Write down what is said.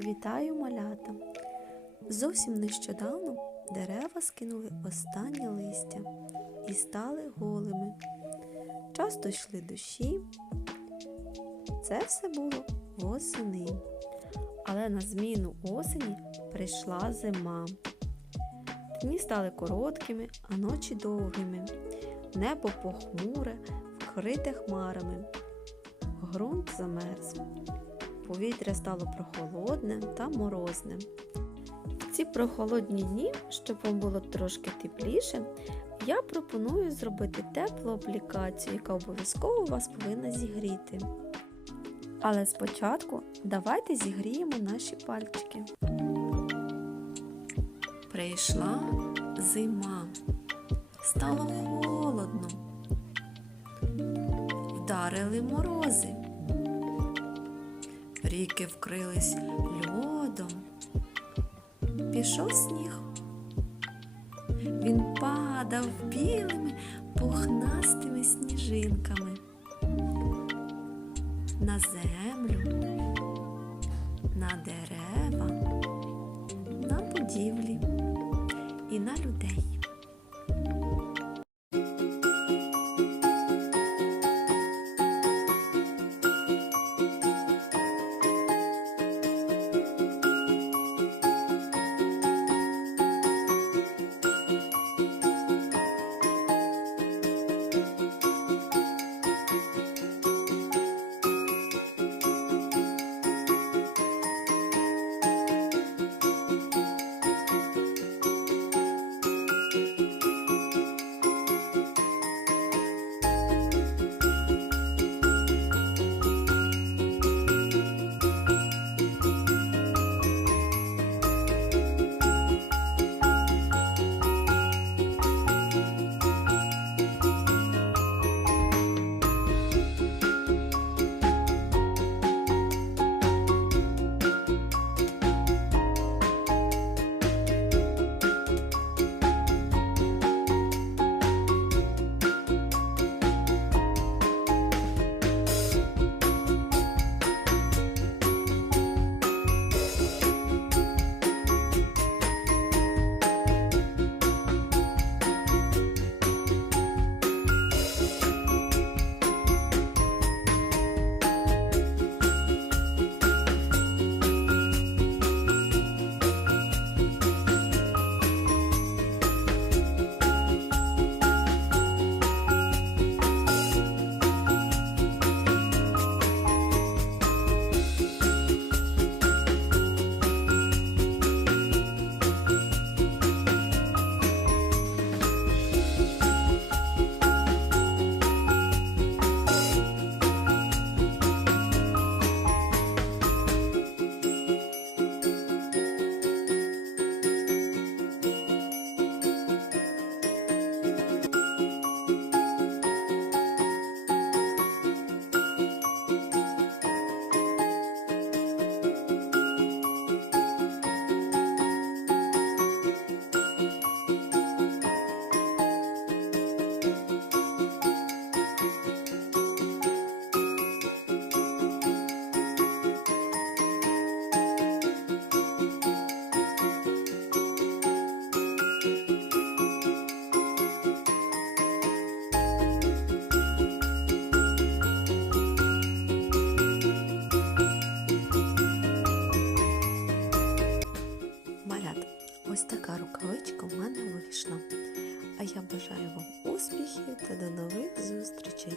Вітаю малята! Зовсім нещодавно дерева скинули останнє листя і стали голими. Часто йшли дощі. Це все було восени. Але на зміну осені прийшла зима. Дні стали короткими, а ночі довгими. Небо похмуре, вкрите хмарами. Грунт замерз. Повітря стало прохолодним та морозним. В ці прохолодні дні, щоб вам було трошки тепліше, я пропоную зробити теплу аплікацію, яка обов'язково вас повинна зігріти. Але спочатку давайте зігріємо наші пальчики. Прийшла зима. Стало холодно. Вдарили морози. Ріки вкрились льодом. Пішов сніг. Він падав білими пухнастими сніжинками на землю, на дерева, на будівлі і на людей. невеличка в мене вийшла. А я бажаю вам успіхів та до нових зустрічей!